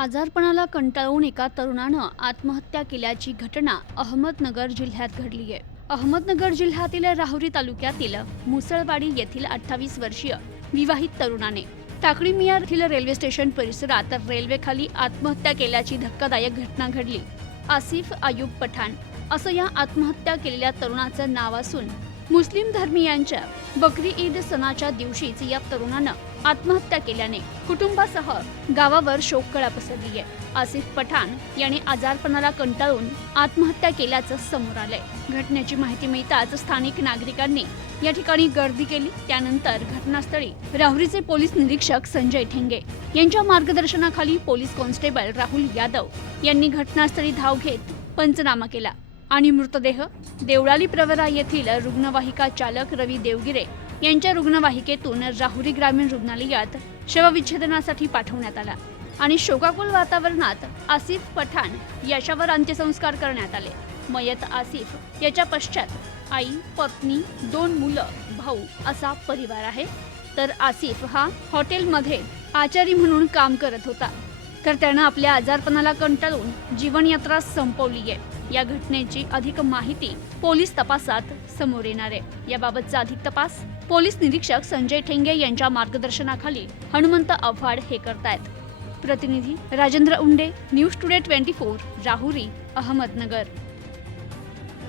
आजारपणाला कंटाळून एका तरुणानं आत्महत्या केल्याची घटना अहमदनगर जिल्ह्यात घडली आहे. अहमदनगर जिल्ह्यातील राहुरी तालुक्यातील मुसळवाडी येथील अठ्ठावीस वर्षीय विवाहित तरुणाने टाकळी मियार येथील रेल्वे स्टेशन परिसरात रेल्वेखाली आत्महत्या केल्याची धक्कादायक घटना घडली. आसिफ आयुब पठाण असं या आत्महत्या केलेल्या तरुणाचं नाव असून मुस्लिम धर्मीयांच्या बकरी ईद सणाच्या दिवशीच या तरुणानं आत्महत्या केल्याने कुटुंबासह गावावर शोककळा पसरली आहे आसिफ पठाण याने आजारपणाला कंटाळून आत्महत्या केल्याचं समोर आलंय. घटनेची माहिती मिळताच स्थानिक नागरिकांनी या ठिकाणी गर्दी केली. त्यानंतर घटनास्थळी राहुरीचे पोलीस निरीक्षक संजय ठेंगे यांच्या मार्गदर्शनाखाली पोलीस कॉन्स्टेबल राहुल यादव यांनी घटनास्थळी धाव घेत पंचनामा केला. आणि मृतदेह देवळाली प्रवरा येथील रुग्णवाहिका चालक रवी देवगिरे यांच्या रुग्णवाहिकेतून राहुरी ग्रामीण रुग्णालयात शवविच्छेदनासाठी पाठवण्यात आला आणि शोकाकुल वातावरणात आसिफ पठाण याच्यावर अंत्यसंस्कार करण्यात आले. मयत आसिफ याच्या पश्चात आई पत्नी दोन मुलं भाऊ असा परिवार आहे. तर आसिफ हा हॉटेलमध्ये आचारी म्हणून काम करत होता. तर त्यानं आपल्या आजारपणाला कंटाळून जीवनयात्रा संपवली आहे. या घटनेची अधिक माहिती पोलीस तपासात समोर येणार आहे. याबाबतचा अधिक तपास पोलीस निरीक्षक संजय ठेंगे यांच्या मार्गदर्शनाखाली हनुमंत आव्हाड हे करतायत. प्रतिनिधी Rajendra Unde news today twenty four Rahuri Ahmednagar.